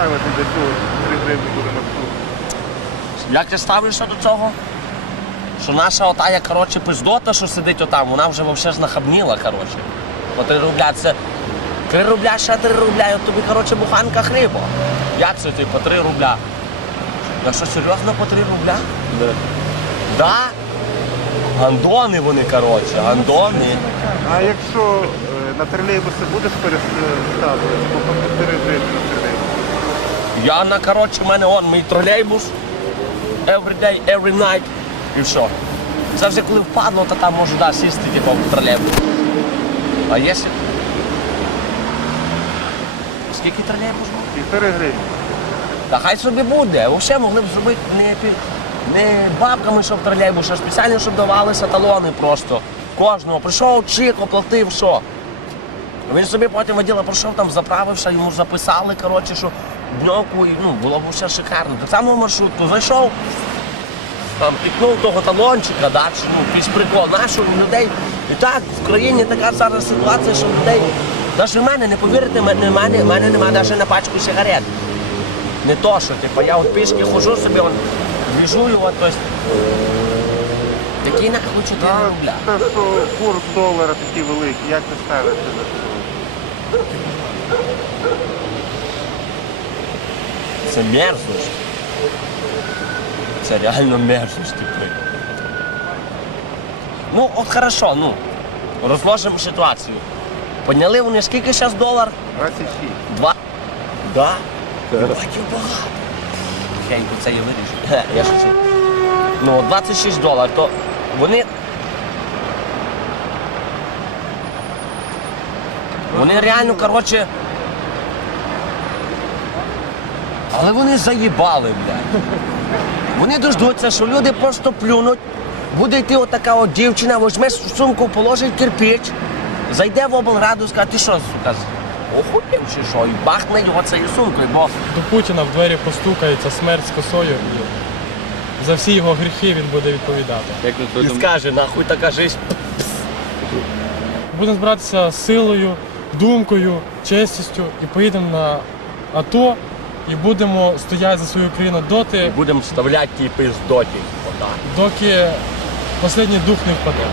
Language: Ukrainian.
ставити до цього 3 гривні буде на? Як ти ставишся до цього? Що наша отая, коротше, пиздота, що сидить отам, вона вже взагалі знахабніла, коротше. По 3 рубля це 3 рубля, ще 3 рубля, і от тобі, коротше, буханка хліба. Як це ти по 3 рубля? На що серйозно по 3 рубля? Да? Гандони вони, коротше, гандони. А якщо е, на тролейбуси будеш переставити, то по 4 гривні на тролейбус. Я на коротше, в мене он мій тролейбус. Every day, every night. І все. Це вже коли впадло, то там можу да, сісти типу, в тролейбус. А якщо. Скільки тролейбус був? 4 гривні. Та хай собі буде. Взагалі могли б зробити не, не бабками, щоб тролейбус, а спеціально, щоб давалися талони просто. Кожного. Прийшов, чик, оплатив, що. Він собі потім воділа пройшов, там заправився, йому записали, коротше, що дньовку, і ну, було б все шикарно. Так само маршрутку зайшов, там пікнув того талончика, да, чи, ну, якийсь прикол. Нашу людей. І так, в країні така зараз ситуація, що людей. Навіть в мене, не повірите, в мене, мене, мене немає навіть на пачку сигарет. Не то, що типу, я от пішки хожу собі, он, двіжую, от, тобто. Такий нахуй 4 А рубля. те, що курс долара такий великий, як ти ставишся до цього? Це мерзость. Це реально мерзость, типу. Ну, от хорошо, ну. Розложимо ситуацію. Підняли вони скільки зараз долар? 26. Два. Да? Батьків багато. Хенько, це я вирішу. Я шучу. Ну, 26 доларів, то вони. Вони реально, коротше. Але вони заїбали, блядь. Вони дождуться, що люди просто плюнуть. Буде йти отака от дівчина, візьме в сумку, положить кирпич, зайде в облраду, скаже, ти що, сука, охуєв чи що? І бахне його цією сумкою, бо До Путіна в двері постукається смерть з косою. І за всі його гріхи він буде відповідати. і скаже, нахуй така жизнь. Будемо збиратися силою, думкою, честістю і поїдемо на АТО і будемо стояти за свою країну доти, Будемо вставляти ті пиздоті. Отак. доки останній дух не впаде.